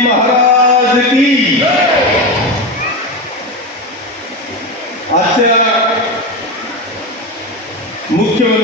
महाराज की। आजच्या मुख्यमंत्री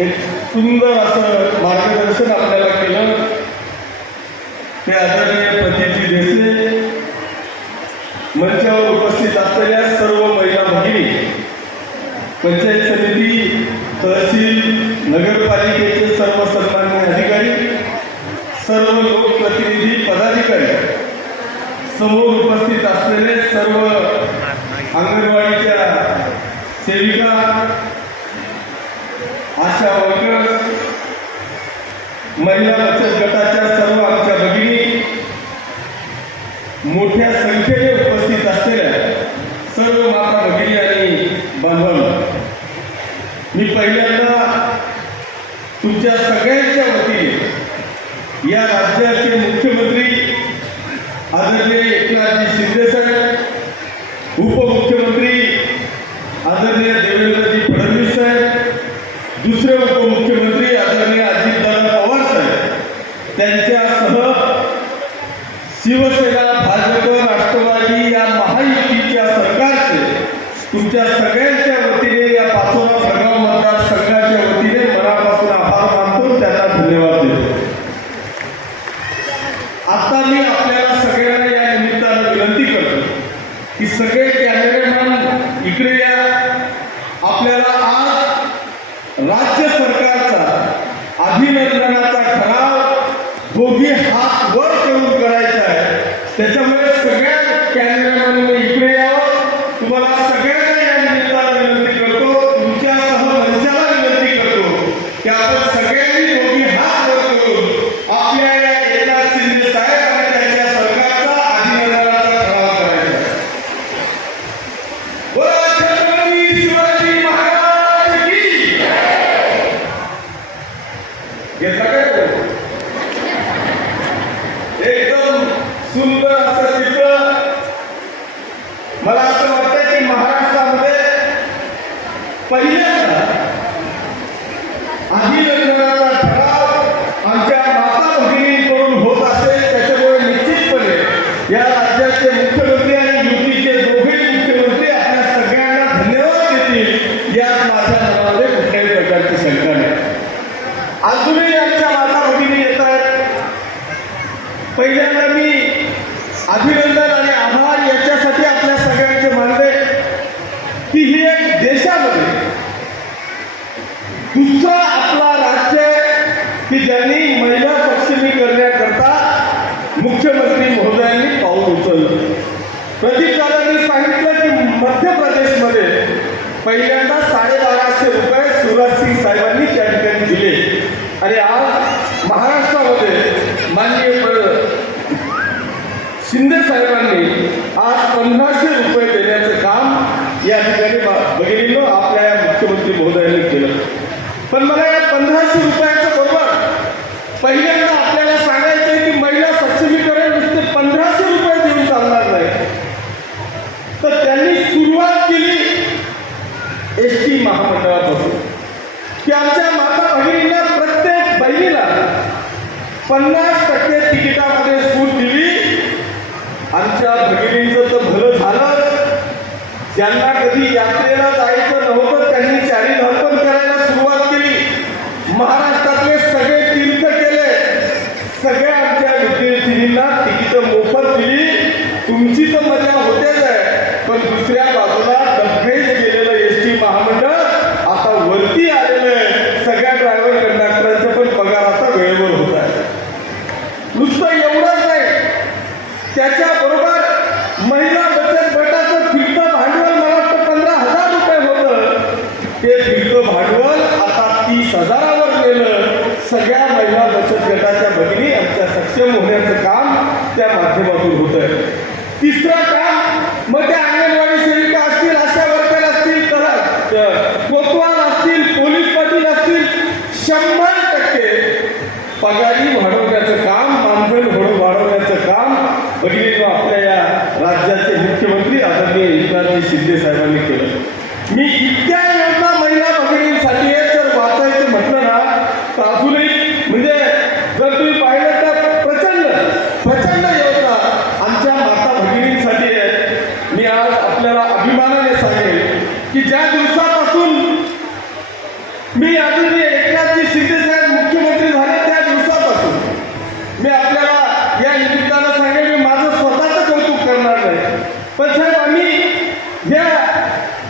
एक सुंदर असं मार्गदर्शन आपल्याला केलं. ते आदरणीय पतीजी देसले मंचावर उपस्थित असलेल्या सर्व महिला भगिनी पंचायत समिती तहसील नगरपालिकेचे सर्व सन्मान्य अधिकारी सर्व लोकप्रतिनिधी पदाधिकारी समोर उपस्थित असलेले सर्व मी पहिल्यांदा तुमच्या सगळ्यांच्या वतीने या राज्याचे मुख्यमंत्री आदरणीय एकनाथजी शिंदे साहेब उप Поверь पहिल्यांदाच कधी यात्रेला जायचं नव्हतं त्यांनी चॅरिल हर्पण करायला सुरुवात केली. महाराष्ट्रात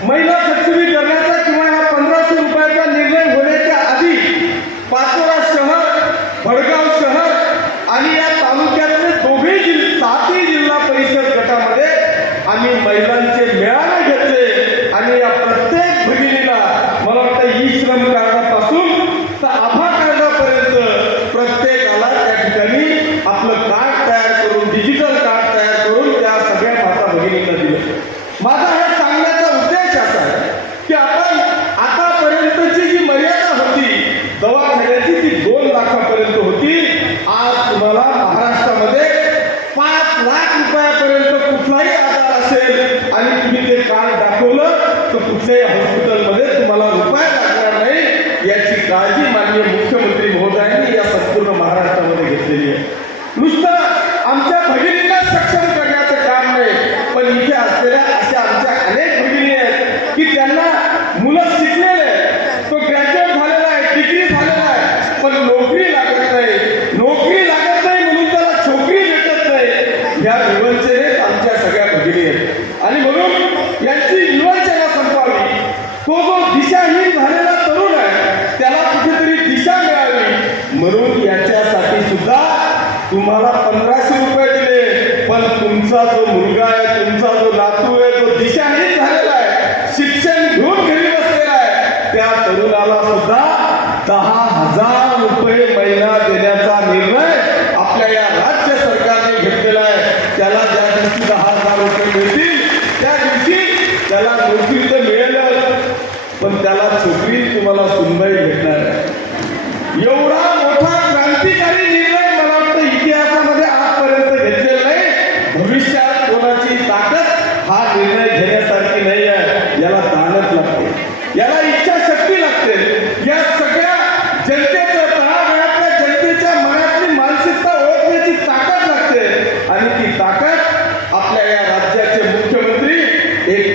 Mas to prepare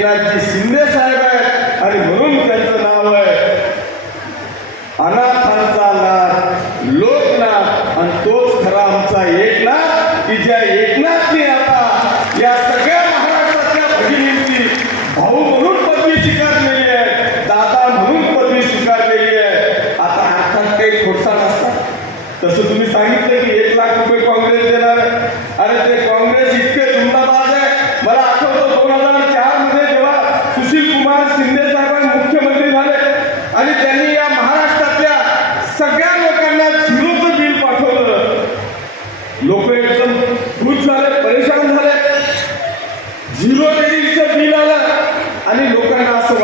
शिवराजजी शिंदे साहेब आहेत. आणि म्हणून त्यांनी झिरो लेडीजचं बिल आलं आणि लोकांना असं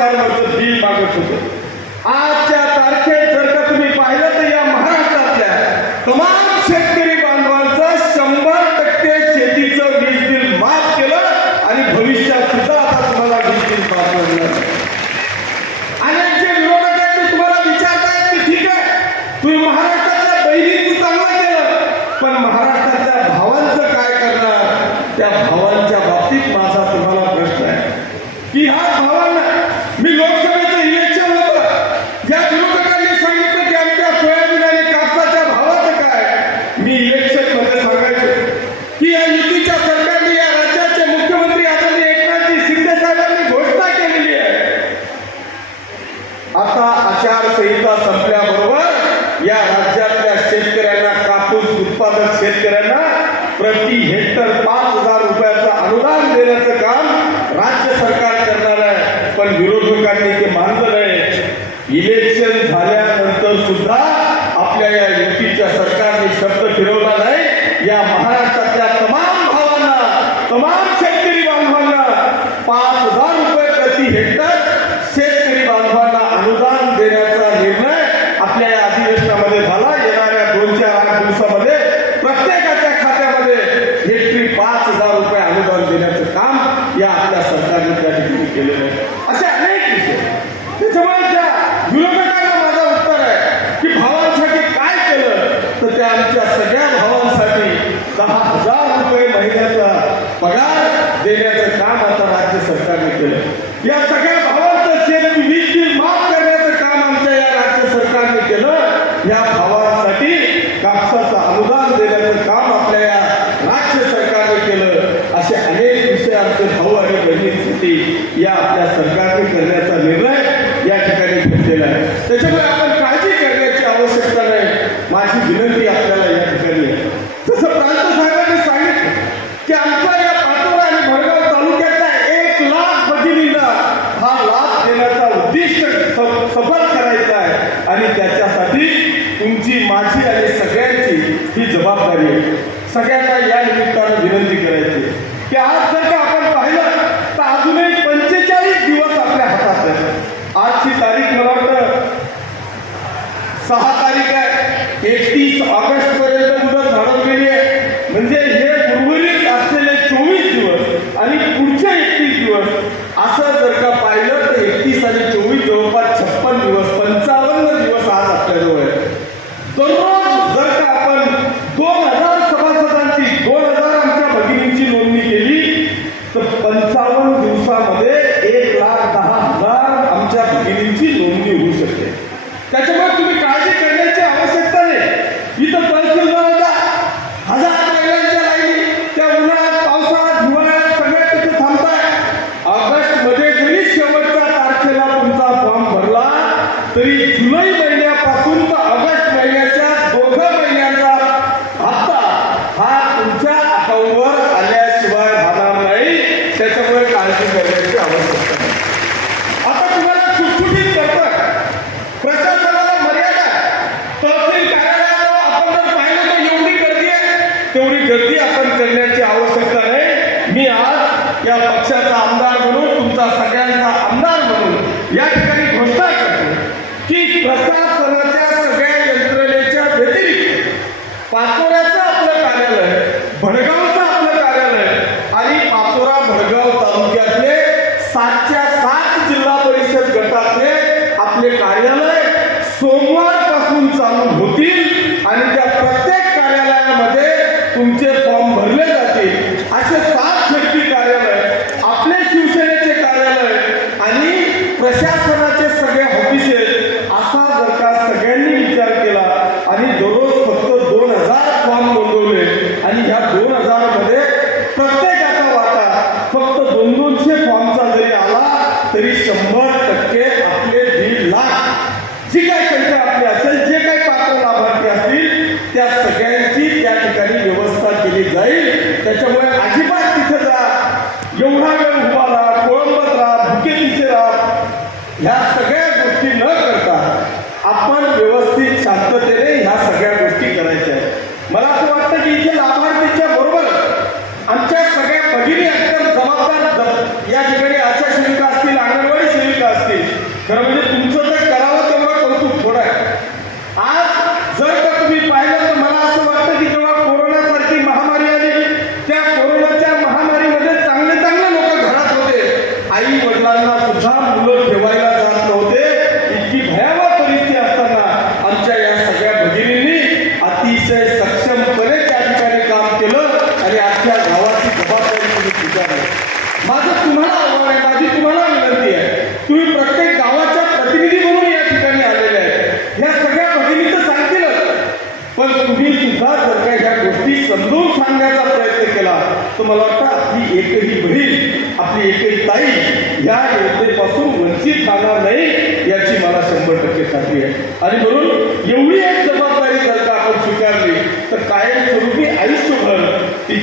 फॉर्मरचं बिल मागत होतो आजच्या तारखेत त्या सरकारने त्या ठिकाणी केलेलं आहे. असे अनेक विषय त्याच्यामुळे त्या माझा उत्तर आहे की भावांसाठी काय केलं तर त्या आमच्या सगळ्या भावांसाठी दहा हजार रुपये महिन्याचा पगार देण्याचं काम आता राज्य सरकारने केलं. या सगळ्या भावांचं शेत वीज बिल माफ करण्याचं काम आमच्या या राज्य सरकारने केलं. या गोष्टी या आपल्या सरकारने करण्याचा निर्णय या ठिकाणी घेतलेला आहे. त्याच्यामुळे ऑगस्ट पर्यंत सुद्धा आहे. म्हणजे हे उर्वरित असलेले चोवीस दिवस आणि पुढचे एकतीस दिवस असं जर का पाहिलं तर एकतीस आणि चोवीस जवळपास छप्पन दिवस पंचावन्न दिवस आज आपल्याजवळ आहे दररोज जर का आपण दोन हजार सभासदांची दोन हजार आमच्या भगिनींची नोंदणी केली तर पंचावन्न दिवसामध्ये एक लाख दहा हजार आमच्या भगिनींची नोंदणी होऊ शकते. त्याच्या या पक्षाचा आमदार म्हणून तुमचा सगळ्यांचा आमदार म्हणून या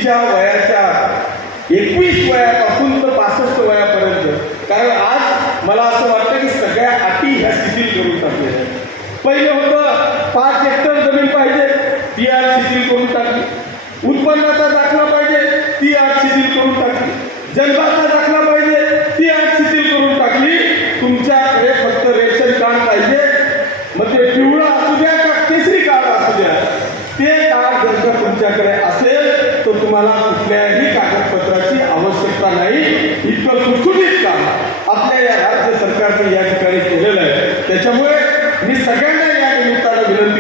तुमच्या वयाच्या एकवीस वयापासून तर पासष्ट वयापर्यंत. कारण आज मला असं वाटतं की सगळ्या अटी ह्या शिथिल करून टाकल्या पहिलं होतं पाच हेक्टर जमीन पाहिजे ती आज शिथिल करून टाकली. उत्पन्नाचा दाखला पाहिजे ती आज शिथिल करून टाकली. जन्माचा दाखला पाहिजे ती आज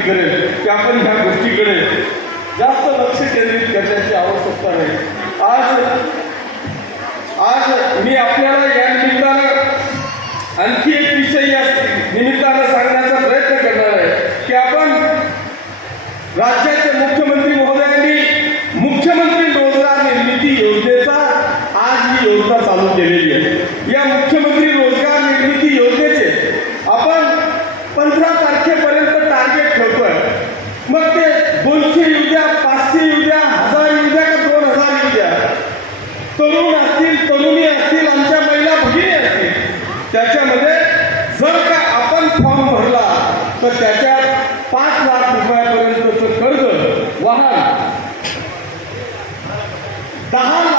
करेल. की आपण ह्या गोष्टीकडे जास्त लक्ष केंद्रित करण्याची आवश्यकता नाही. Tá Daha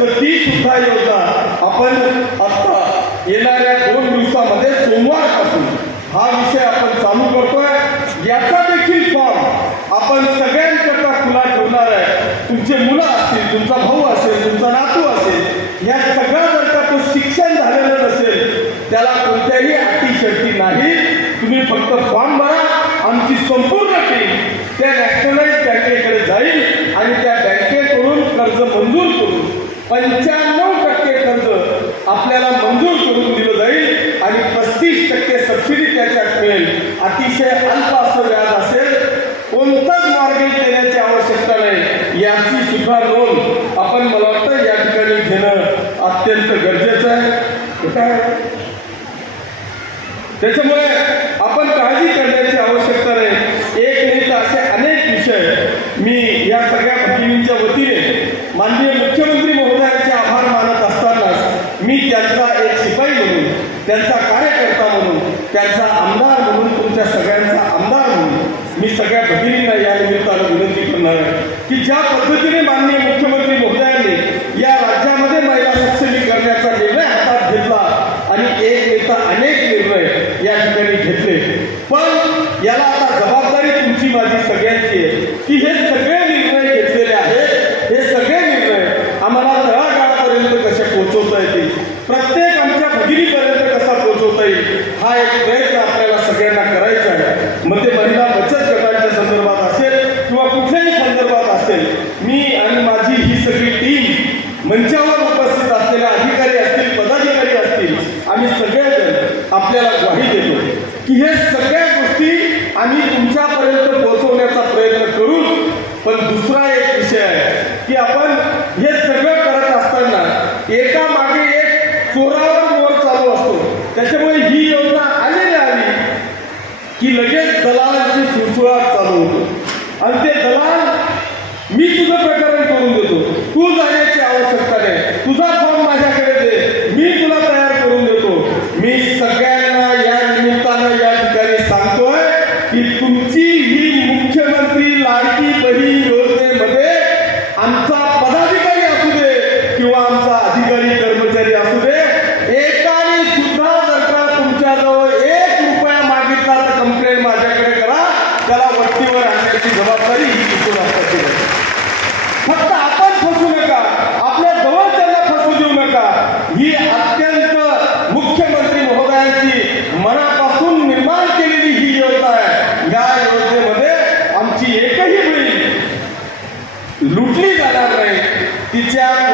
तर ती सुद्धा योजना आपण आता येणाऱ्या दोन दिवसामध्ये सोमवारपासून हा विषय आपण चालू करतोय. याचा देखील फॉर्म आपण सगळ्यांकरता खुला ठेवणार आहे. तुमचे मुलं असतील तुमचा भाऊ असेल तुमचा नातू असेल या सगळ्या जर का तो शिक्षण झालेलं नसेल त्याला कोणत्याही अटीशर्टी नाही. तुम्ही फक्त फॉर्म भरा. आमची संपूर्ण टीम त्या नॅशनलाइज बँकेकडे जाईल आणि त्या बँकेकडून कर्ज मंजूर करून पंच्याण्णव टक्के कर्ज आपल्याला मंजूर करून दिलं जाईल आणि पस्तीस टक्के सबसिडी त्याच्यात मिळेल. अतिशय अल्प असं व्याज असेल कोणताच मार्गेज देण्याची आवश्यकता नाही. याची सुद्धा नोंद आपण मला वाटतं या ठिकाणी घेणं अत्यंत गरजेचं आहे? त्याच्यामुळे আমরা Jack.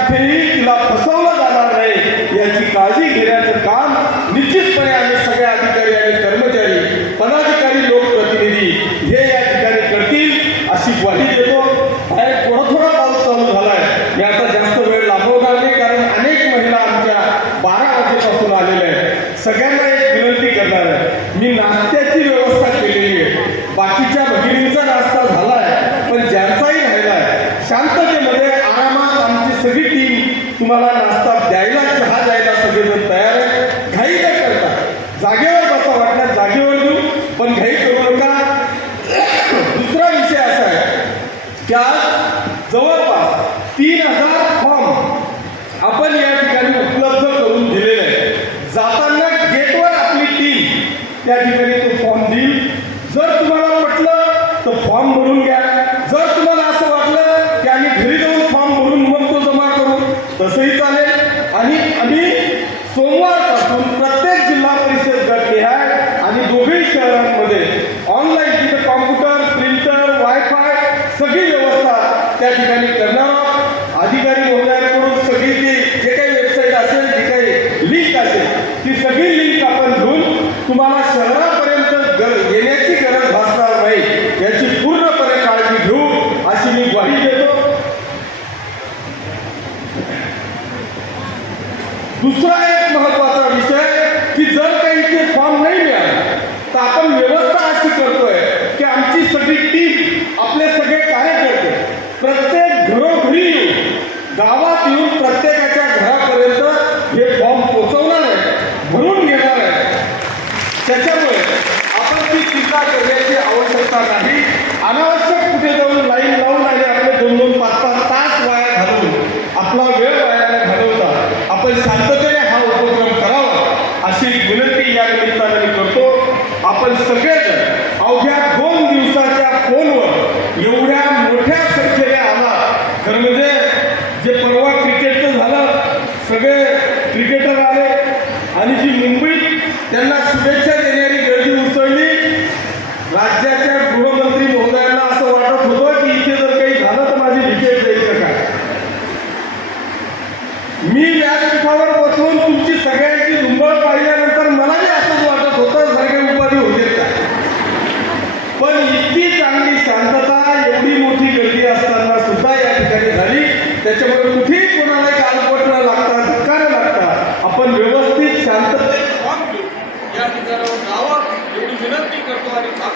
दुसरा एक महत्त्वाचा विषय की जर काही ते फॉर्म नाही मिळाला तर आपण व्यवस्था अशी करतोय की आमची सगळी टीम आपले सगळे कार्यकर्ते प्रत्येक घरोघरी येऊन गावात येऊन प्रत्येक Nobody comes.